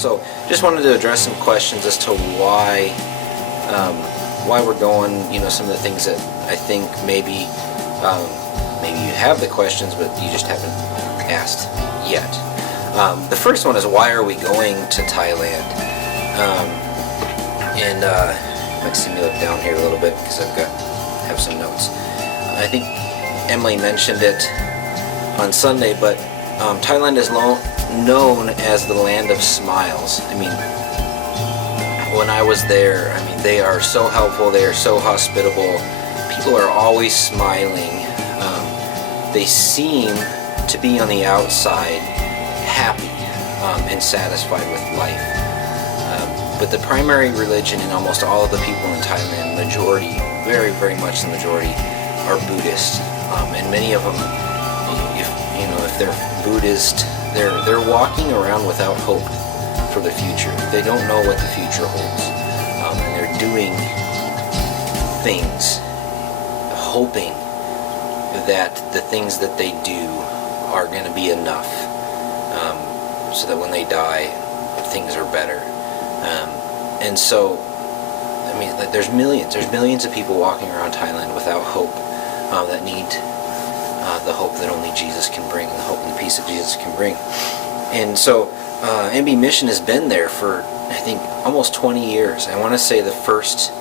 So just wanted to address some questions as to why we're going, some of the things that I think maybe you have the questions, but you just haven't asked yet. The first one is, why are we going to Thailand? Might see me look down here a little bit because have some notes. I think Emily mentioned it on Sunday, but Thailand is known as the land of smiles. I mean, when I was there, they are so helpful, they are so hospitable, people are always smiling, they seem to be on the outside happy and satisfied with life. But the primary religion in almost all of the people in Thailand, majority, very, very much the majority, are Buddhist. And many of them, if they're Buddhist, they're walking around without hope for the future. They don't know what the future holds. And they're doing things, hoping that the things that they do are going to be enough, so that when they die, things are better. And so, there's millions of people walking around Thailand without hope, that need the hope that only Jesus can bring, the hope and the peace that Jesus can bring. And so, MB Mission has been there for, I think, almost 20 years. I want to say the first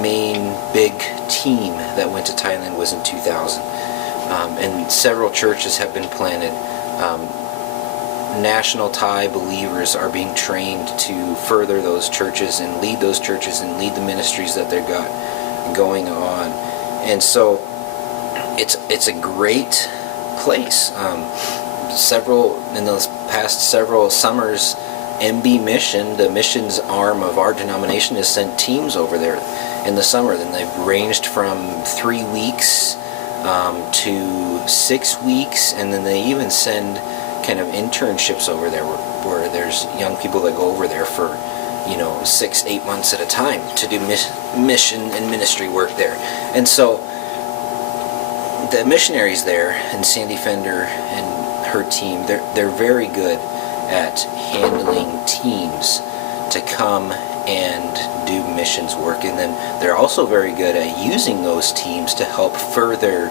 main big team that went to Thailand was in 2000. And several churches have been planted. National Thai believers are being trained to further those churches and lead those churches and lead the ministries that they've got going on. And so it's a great place. In the past several summers, MB Mission, the missions arm of our denomination, has sent teams over there in the summer. Then they've ranged from 3 weeks to 6 weeks, and then they even send kind of internships over there where there's young people that go over there for 6-8 months at a time to do mission and ministry work there. And so the missionaries there, and Sandy Fender and her team, they're very good at handling teams to come and do missions work, and then they're also very good at using those teams to help further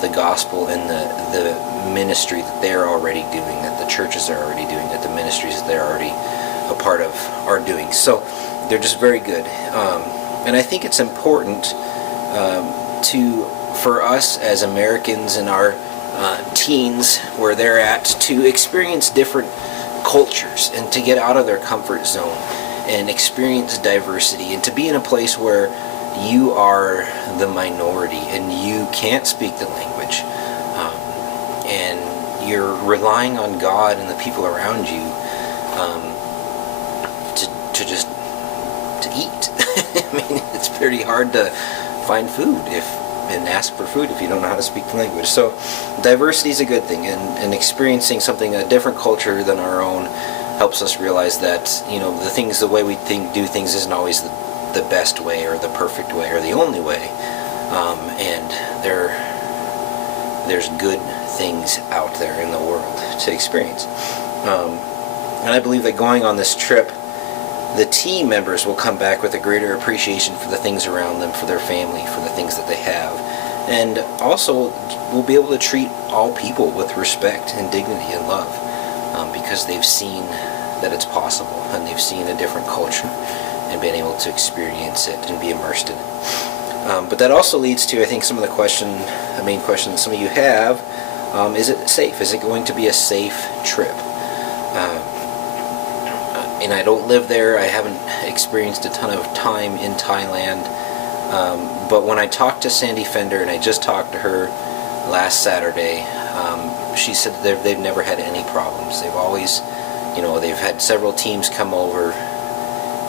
the gospel and the ministry that they're already doing, that the churches are already doing, that the ministries that they're already a part of are doing. So they're just very good. And I think it's important for us as Americans in our teens, where they're at, to experience different cultures and to get out of their comfort zone and experience diversity, and to be in a place where you are the minority and you can't speak the language, and you're relying on God and the people around you to eat. It's pretty hard to find food and ask for food if you don't know how to speak the language. So diversity is a good thing, and experiencing something, a different culture than our own, helps us realize that the way we do things isn't always the best way or the perfect way or the only way, and there's good things out there in the world to experience. And I believe that going on this trip, the team members will come back with a greater appreciation for the things around them, for their family, for the things that they have, and also will be able to treat all people with respect and dignity and love, because they've seen that it's possible, and they've seen a different culture and been able to experience it and be immersed in it. But that also leads to, I think, some of the main question some of you have, is it safe? Is it going to be a safe trip? And I don't live there. I haven't experienced a ton of time in Thailand. But when I talked to Sandy Fender, and I just talked to her last Saturday, she said that they've never had any problems. They've always, they've had several teams come over,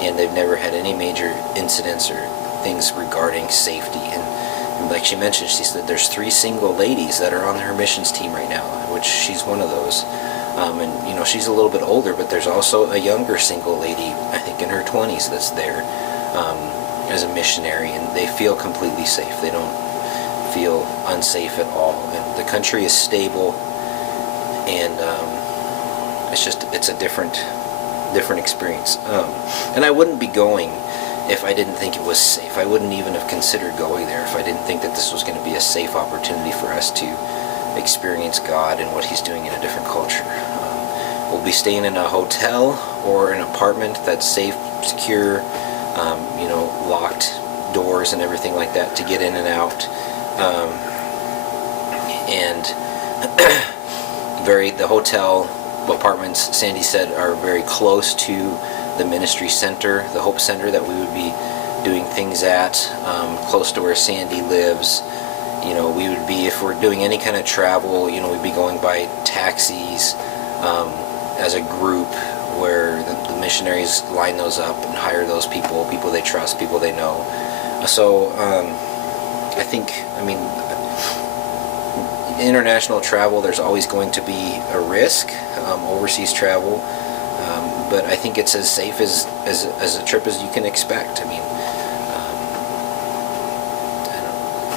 and they've never had any major incidents or things regarding safety. And like she mentioned, she said there's 3 single ladies that are on her missions team right now, which she's one of those. And she's a little bit older, but there's also a younger single lady, I think in her 20s, that's there as a missionary, and they feel completely safe. They don't feel unsafe at all. And the country is stable, and it's a different different experience. And I wouldn't be going if I didn't think it was safe. I wouldn't even have considered going there if I didn't think that this was going to be a safe opportunity for us to experience God and what He's doing in a different culture. We'll be staying in a hotel or an apartment that's safe, secure, locked doors and everything like that to get in and out. The hotel apartments, Sandy said, are very close to the ministry center, the Hope Center that we would be doing things at, close to where Sandy lives. We would be, if we're doing any kind of travel, we'd be going by taxis as a group where the missionaries line those up and hire those people they trust, people they know. So I think, international travel, there's always going to be a risk, overseas travel, but I think it's as safe as a trip as you can expect. I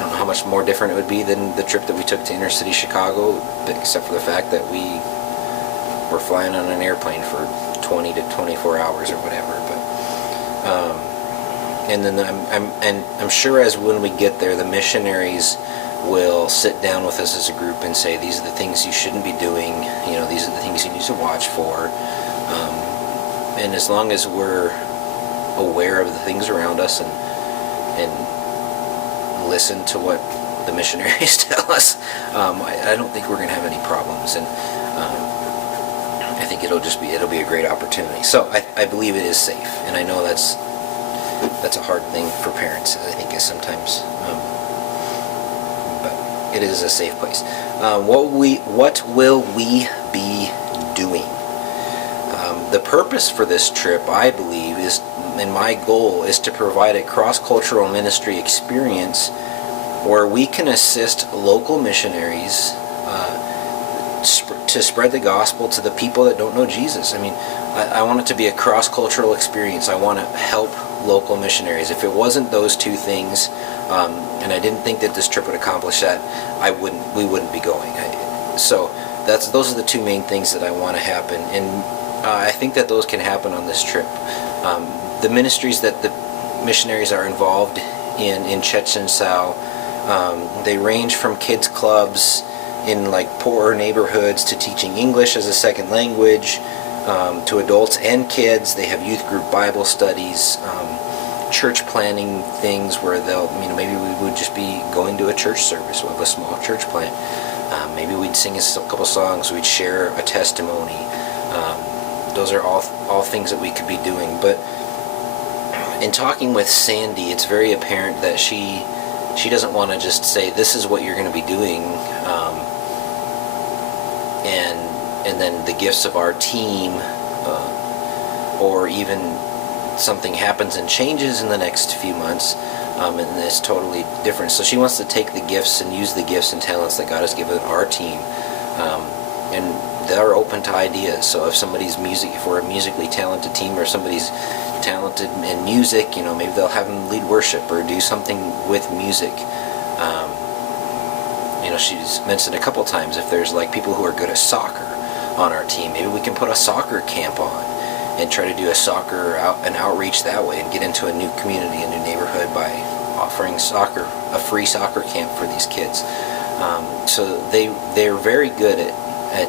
don't know how much more different it would be than the trip that we took to inner city Chicago, except for the fact that we were flying on an airplane for 20 to 24 hours or whatever. And then I'm sure as when we get there, the missionaries will sit down with us as a group and say, these are the things you shouldn't be doing, these are the things you need to watch for. And as long as we're aware of the things around us and listen to what the missionaries tell us, I don't think we're going to have any problems. And I think it'll be a great opportunity. So I believe it is safe, and I know that's a hard thing for parents, I think, is sometimes. But it is a safe place. What will we be doing? The purpose for this trip, I believe, and my goal is to provide a cross-cultural ministry experience where we can assist local missionaries to spread the gospel to the people that don't know Jesus. I want it to be a cross-cultural experience. I want to help local missionaries. If it wasn't those two things, and I didn't think that this trip would accomplish that, we wouldn't be going. So those are the two main things that I want to happen, and I think that those can happen on this trip. The ministries that the missionaries are involved in Chechen Sao, they range from kids clubs in poorer neighborhoods to teaching English as a second language, to adults and kids. They have youth group Bible studies, church planning things where maybe we would just be going to a church service with a small church plant. Maybe we'd sing a couple songs, we'd share a testimony. Those are all things that we could be doing. But in talking with Sandy, it's very apparent that she doesn't want to just say, this is what you're going to be doing, and then the gifts of our team, or even something happens and changes in the next few months, and it's totally different. So she wants to take the gifts and use the gifts and talents that God has given our team, and they're open to ideas. So if we're a musically talented team, or somebody's talented in music, maybe they'll have them lead worship or do something with music. She's mentioned a couple times, if there's people who are good at soccer on our team, maybe we can put a soccer camp on and try to do an outreach that way, and get into a new community, a new neighborhood, by offering a free soccer camp for these kids. So they're very good at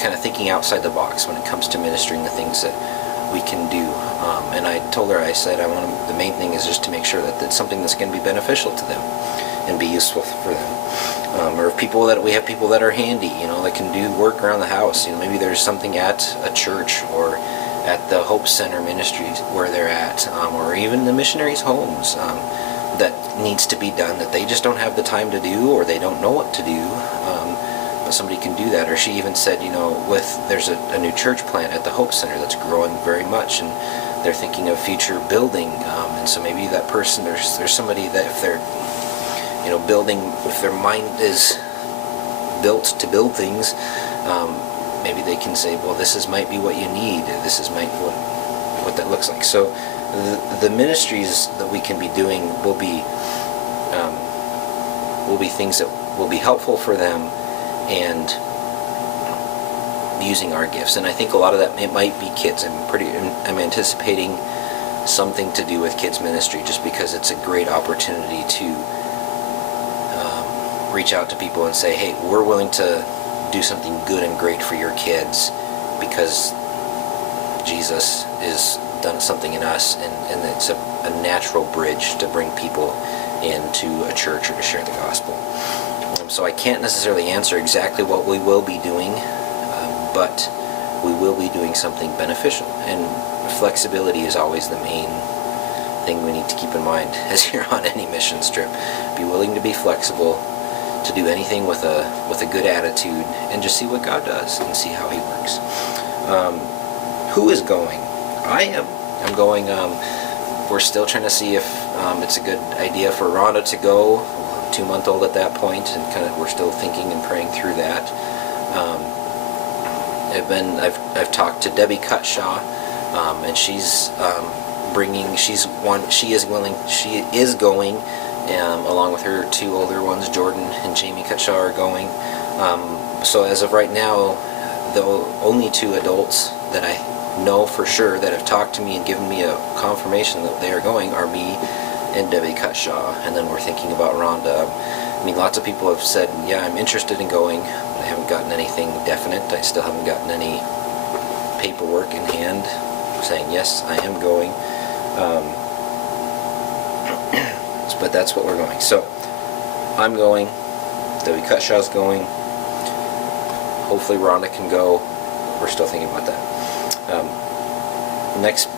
kind of thinking outside the box when it comes to ministering the things that we can do. And I told her, I said, the main thing is just to make sure that it's something that's going to be beneficial to them and be useful for them. Or we have people that are handy, that can do work around the house. Maybe there's something at a church or at the Hope Center Ministries where they're at, or even the missionaries' homes, that needs to be done that they just don't have the time to do, or they don't know what to do. But somebody can do that. Or she even said, there's a new church plant at the Hope Center that's growing very much, and they're thinking of future building. And so maybe that person, there's somebody that if they're if their mind is built to build things, maybe they can say, well, might be what you need. This is what that looks like. So the ministries that we can be doing will be things that will be helpful for them, and using our gifts. And I think a lot of that, it might be kids. I'm anticipating something to do with kids ministry, just because it's a great opportunity to reach out to people and say, hey, we're willing to do something good and great for your kids because Jesus has done something in us, and it's a natural bridge to bring people into a church or to share the gospel. So I can't necessarily answer exactly what we will be doing, but we will be doing something beneficial. And flexibility is always the main thing we need to keep in mind as you're on any missions trip. Be willing to be flexible, to do anything with a good attitude, and just see what God does and see how He works. Who is going? I am. I'm going. We're still trying to see if it's a good idea for Rhonda to go. 2-month-old at that point, and we're still thinking and praying through that. I've talked to Debbie Cutshaw, and she is going, along with her 2 older ones, Jordan and Jamie Cutshaw, are going. So as of right now, the only 2 adults that I know for sure that have talked to me and given me a confirmation that they are going are me and Debbie Cutshaw. And then we're thinking about Rhonda. I mean, lots of people have said, yeah, I'm interested in going, but I haven't gotten anything definite. I still haven't gotten any paperwork in hand saying, yes, I am going. But that's what we're going. So I'm going. Debbie Cutshaw's going. Hopefully Rhonda can go. We're still thinking about that. Next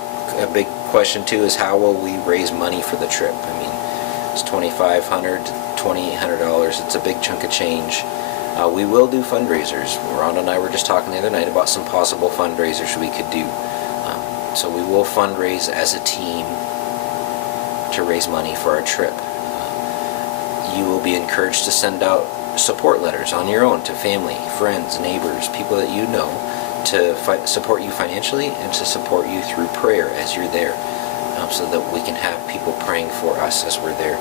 big question too is, how will we raise money for the trip? I mean, it's $2,500 to $2,800. It's a big chunk of change. We will do fundraisers. Rhonda and I were just talking the other night about some possible fundraisers we could do. So we will fundraise as a team to raise money for our trip. You will be encouraged to send out support letters on your own to family, friends, neighbors, people that you know, to support you financially and to support you through prayer as you're there, so that we can have people praying for us as we're there.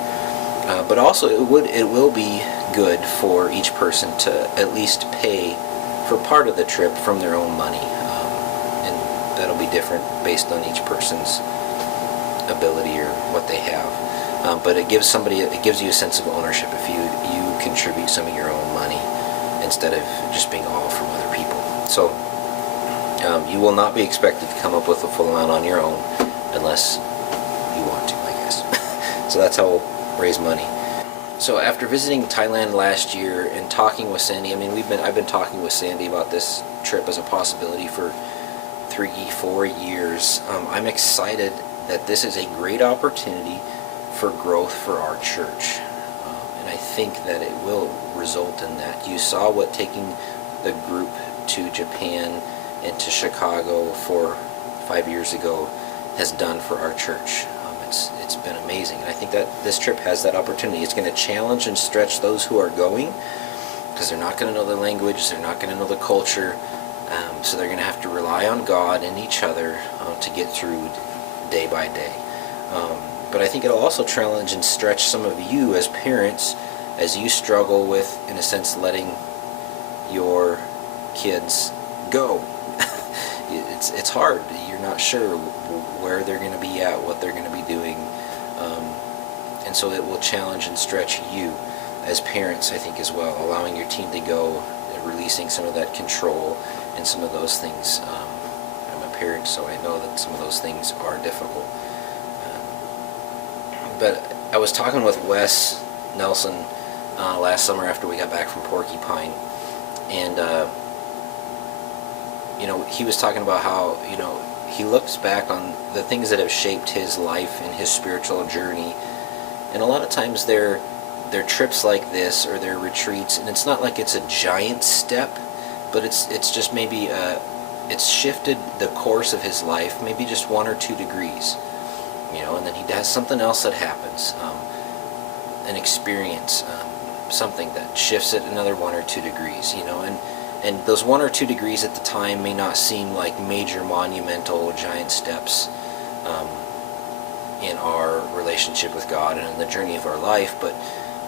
But also it will be good for each person to at least pay for part of the trip from their own money, and that'll be different based on each person's ability or what they have. But it gives you a sense of ownership if you contribute some of your own money instead of just being all from other people. So you will not be expected to come up with a full amount on your own unless you want to, I guess. So that's how we'll raise money. So after visiting Thailand last year and talking with Sandy, I mean, I've been talking with Sandy about this trip as a possibility for 3-4 years. I'm excited that this is a great opportunity for growth for our church. And I think that it will result in that. You saw what taking the group to Japan and to Chicago 4-5 years ago has done for our church. It's been amazing, and I think that this trip has that opportunity. It's going to challenge and stretch those who are going, because they're not going to know the language, they're not going to know the culture, so they're going to have to rely on God and each other to get through day by day. But I think it'll also challenge and stretch some of you as parents as you struggle with, in a sense, letting your kids go. It's hard. You're not sure where they're going to be at, what they're going to be doing. And so it will challenge and stretch you as parents, I think, as well, allowing your teen to go, releasing some of that control and some of those things. I'm a parent, so I know that some of those things are difficult. But I was talking with Wes Nelson last summer after we got back from Porcupine, and he was talking about how, he looks back on the things that have shaped his life and his spiritual journey, and a lot of times they're trips like this or their retreats, and it's not like it's a giant step, but it's just maybe it's shifted the course of his life maybe just 1 or 2 degrees, and then he does something else that happens, an experience, something that shifts it another 1 or 2 degrees, and those 1 or 2 degrees at the time may not seem like major monumental giant steps in our relationship with God and in the journey of our life, but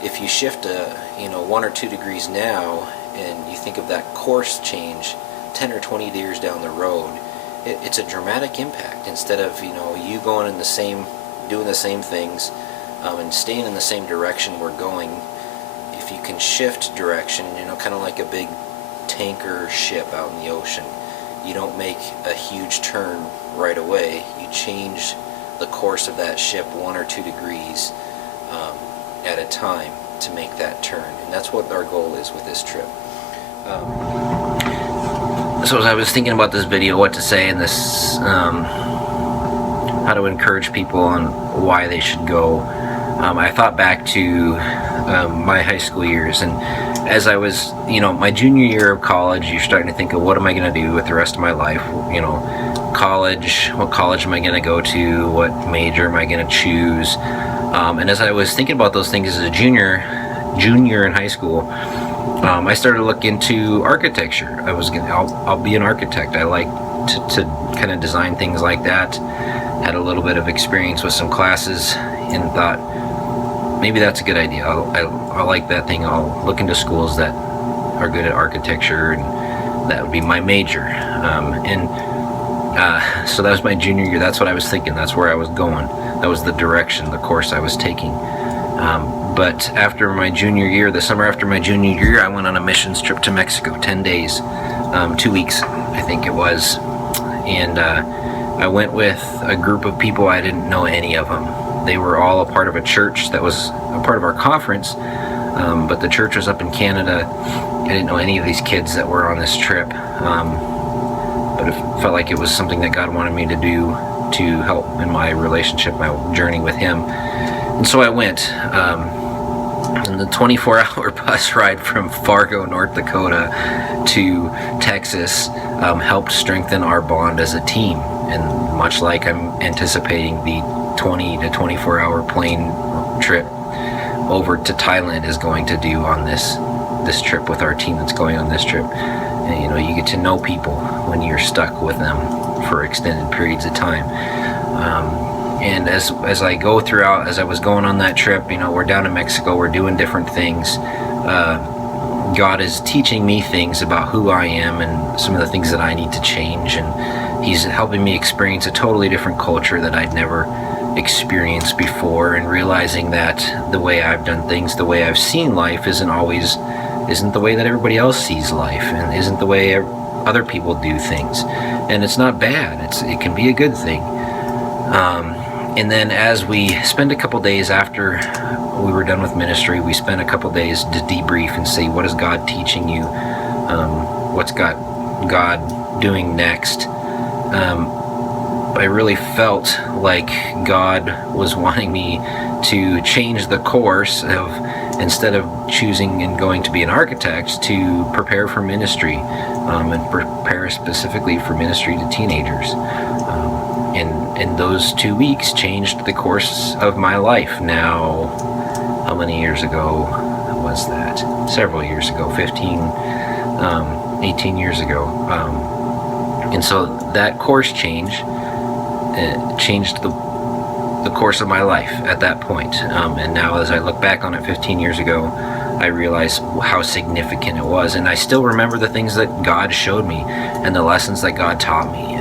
if you shift 1 or 2 degrees now and you think of that course change, 10 or 20 years down the road, it's a dramatic impact. Instead of, you going in the same, doing the same things, and staying in the same direction we're going, if you can shift direction, kind of like a big tanker ship out in the ocean, you don't make a huge turn right away. You change the course of that ship 1 or 2 degrees at a time to make that turn, and that's what our goal is with this trip. So as I was thinking about this video, what to say in this, how to encourage people on why they should go, I thought back to my high school years, and as I was, my junior year of college, you're starting to think of what am I going to do with the rest of my life, college, what college am I going to go to, what major am I going to choose, and as I was thinking about those things as a junior in high school, I started to look into architecture. I'll be an architect. I like to kind of design things like that. Had a little bit of experience with some classes and thought maybe that's a good idea. I like that thing. I'll look into schools that are good at architecture, and that would be my major. So that was my junior year. That's what I was thinking. That's where I was going. That was the direction, the course I was taking. But after my junior year, the summer after my junior year, I went on a missions trip to Mexico, 10 days, 2 weeks, I think it was. And I went with a group of people. I didn't know any of them. They were all a part of a church that was a part of our conference, but the church was up in Canada. I didn't know any of these kids that were on this trip, but it felt like it was something that God wanted me to do to help in my relationship, my journey with Him. And so I went. And the 24-hour bus ride from Fargo, North Dakota to Texas helped strengthen our bond as a team. And much like I'm anticipating the 20 to 24-hour plane trip over to Thailand is going to do on this trip with our team that's going on this trip. And, you get to know people when you're stuck with them for extended periods of time. And as I go throughout, as I was going on that trip, we're down in Mexico, we're doing different things. God is teaching me things about who I am and some of the things that I need to change. And He's helping me experience a totally different culture that I'd never experienced before, and realizing that the way I've done things, the way I've seen life isn't the way that everybody else sees life, and isn't the way other people do things. And it's not bad. It can be a good thing. And then as we spend a couple days after we were done with ministry, we spent a couple days to debrief and see, what is God teaching you? What's God doing next? I really felt like God was wanting me to change the course of, instead of choosing and going to be an architect, to prepare for ministry, and prepare specifically for ministry to teenagers. And those 2 weeks changed the course of my life. Now, how many years ago was that? Several years ago, 18 years ago. And so that course changed the course of my life at that point. And now as I look back on it 15 years ago, I realize how significant it was. And I still remember the things that God showed me and the lessons that God taught me.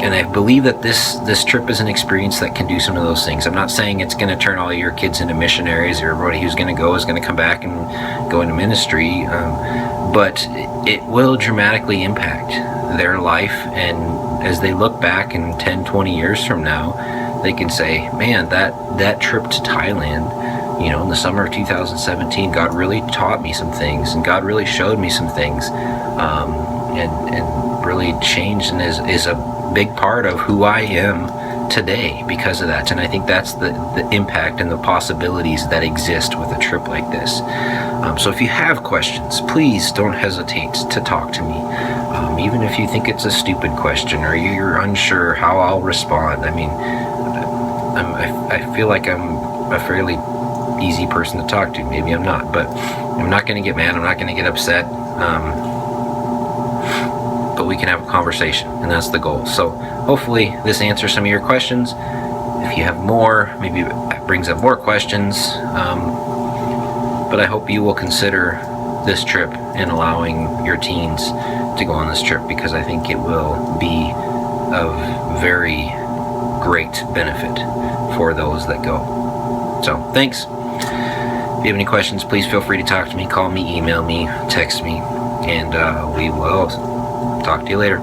And I believe that this trip is an experience that can do some of those things. I'm not saying it's going to turn all your kids into missionaries, or everybody who's going to go is going to come back and go into ministry, but it will dramatically impact their life. And as they look back in 10, 20 years from now, they can say, man, that trip to Thailand, in the summer of 2017, God really taught me some things, and God really showed me some things, and really changed, and is a big part of who I am today because of that. And I think that's the impact and the possibilities that exist with a trip like this. So if you have questions, please don't hesitate to talk to me. Even if you think it's a stupid question or you're unsure how I'll respond. I mean, I feel like I'm a fairly easy person to talk to. Maybe I'm not, but I'm not going to get mad. I'm not going to get upset. But we can have a conversation, and that's the goal. So hopefully this answers some of your questions. If you have more, maybe it brings up more questions. But I hope you will consider this trip and allowing your teens to go on this trip, because I think it will be of very great benefit for those that go. So thanks. If you have any questions, please feel free to talk to me, call me, email me, text me, and we will talk to you later.